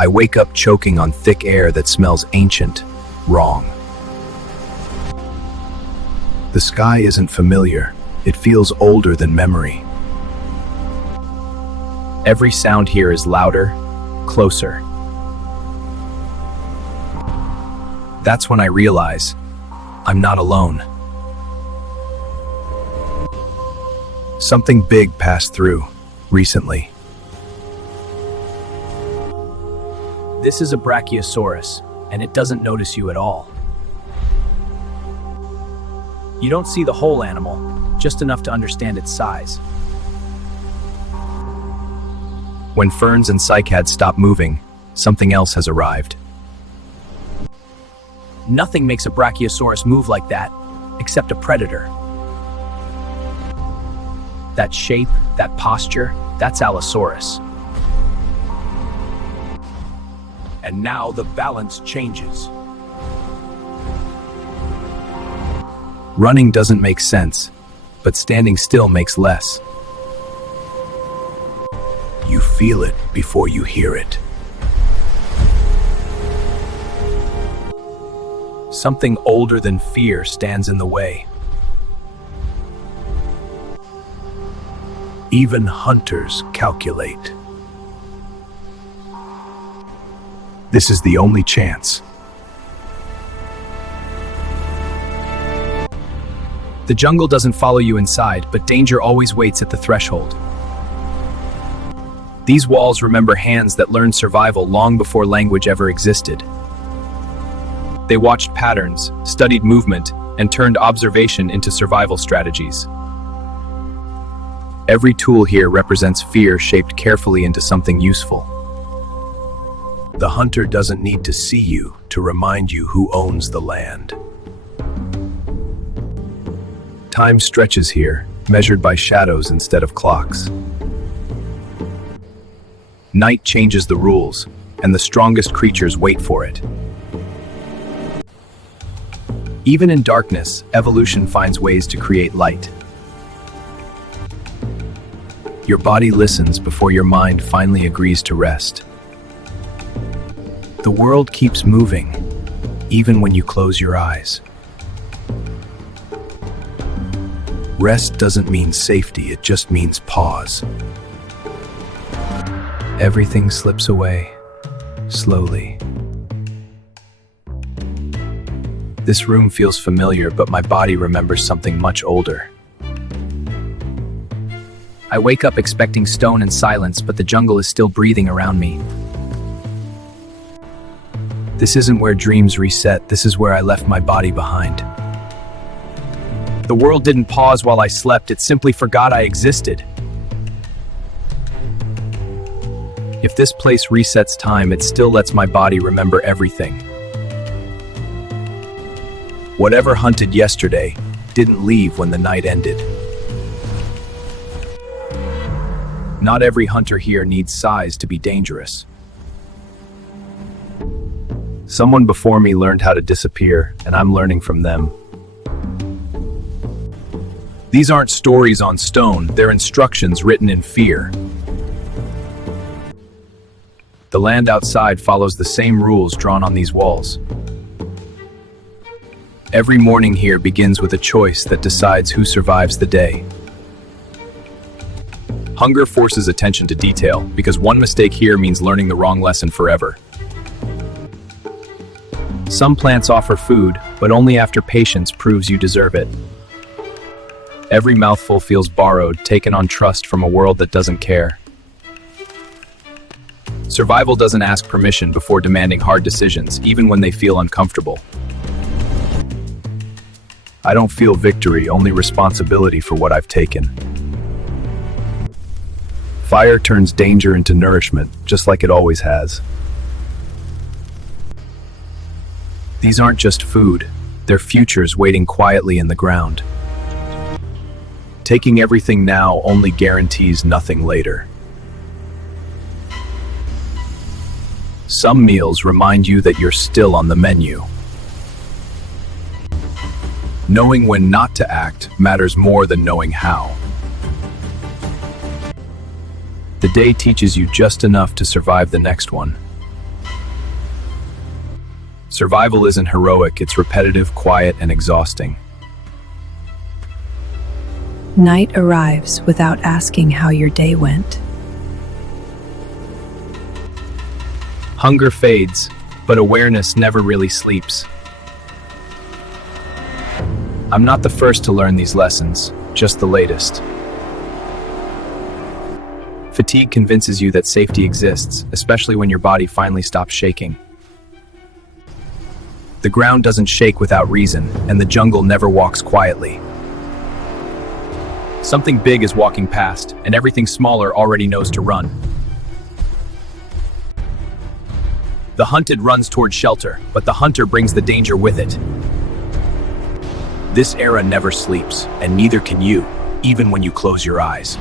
I wake up choking on thick air that smells ancient, wrong. The sky isn't familiar. It feels older than memory. Every sound here is louder, closer. That's when I realize I'm not alone. Something big passed through recently. This is a Brachiosaurus, and it doesn't notice you at all. You don't see the whole animal, just enough to understand its size. When ferns and cycads stop moving, something else has arrived. Nothing makes a Brachiosaurus move like that, except a predator. That shape, that posture, that's Allosaurus. And now the balance changes. Running doesn't make sense, but standing still makes less. You feel it before you hear it. Something older than fear stands in the way. Even hunters calculate. This is the only chance. The jungle doesn't follow you inside, but danger always waits at the threshold. These walls remember hands that learned survival long before language ever existed. They watched patterns, studied movement, and turned observation into survival strategies. Every tool here represents fear shaped carefully into something useful. The hunter doesn't need to see you to remind you who owns the land. Time stretches here, measured by shadows instead of clocks. Night changes the rules, and the strongest creatures wait for it. Even in darkness, evolution finds ways to create light. Your body listens before your mind finally agrees to rest. The world keeps moving, even when you close your eyes. Rest doesn't mean safety, it just means pause. Everything slips away, slowly. This room feels familiar, but my body remembers something much older. I wake up expecting stone and silence, but the jungle is still breathing around me. This isn't where dreams reset, this is where I left my body behind. The world didn't pause while I slept, it simply forgot I existed. If this place resets time, it still lets my body remember everything. Whatever hunted yesterday didn't leave when the night ended. Not every hunter here needs size to be dangerous. Someone before me learned how to disappear, and I'm learning from them. These aren't stories on stone, they're instructions written in fear. The land outside follows the same rules drawn on these walls. Every morning here begins with a choice that decides who survives the day. Hunger forces attention to detail, because one mistake here means learning the wrong lesson forever. Some plants offer food, but only after patience proves you deserve it. Every mouthful feels borrowed, taken on trust from a world that doesn't care. Survival doesn't ask permission before demanding hard decisions, even when they feel uncomfortable. I don't feel victory, only responsibility for what I've taken. Fire turns danger into nourishment, just like it always has. These aren't just food, they're futures waiting quietly in the ground. Taking everything now only guarantees nothing later. Some meals remind you that you're still on the menu. Knowing when not to act matters more than knowing how. The day teaches you just enough to survive the next one. Survival isn't heroic, it's repetitive, quiet, and exhausting. Night arrives without asking how your day went. Hunger fades, but awareness never really sleeps. I'm not the first to learn these lessons, just the latest. Fatigue convinces you that safety exists, especially when your body finally stops shaking. The ground doesn't shake without reason, and the jungle never walks quietly. Something big is walking past, and everything smaller already knows to run. The hunted runs toward shelter, but the hunter brings the danger with it. This era never sleeps, and neither can you, even when you close your eyes.